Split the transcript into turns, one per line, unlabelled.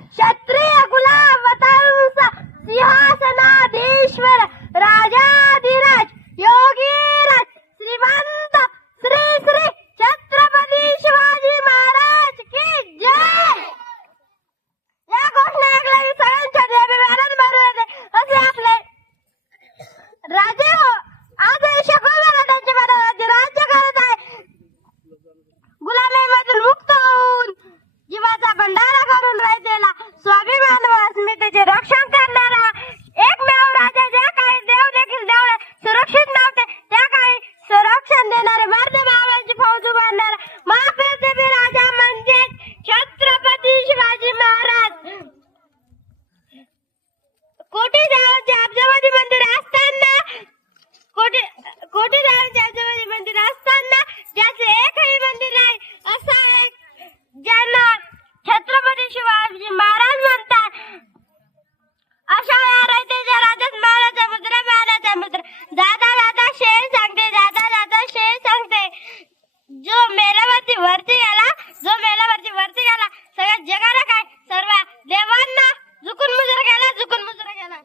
क्षत्रिय गुलाम वतांसा सिंहासनाधीश्वर राजाधिराज योगीराज श्रीमंत श्री श्री छत्रपती शिवाजी महाराज की जय! या घोषणा ऐकल्या सगळ्यांच्या देवी आनंद मारून येते असे आपले राजे अब्जावधी मंदिर असताना कोटी कोटीदारांचे अब्जावधी मंदिर असताना ज्याचे एकही मंदिर नाही. असा एक ज्यांना छत्रपती शिवाजी महाराज म्हणतात अशा या रायतेच्या राजात महाराजा मुद्रा महाराजा मुद्रा दादा दादा शेर सांगते दादा दादा शेर सांगते. जो मेलावरती वरती गेला जो मेलावरती वरती गेला सगळ्या जगाला काय? सर्व देवांना झुकून मुजर गेला झुकून मुजर गेला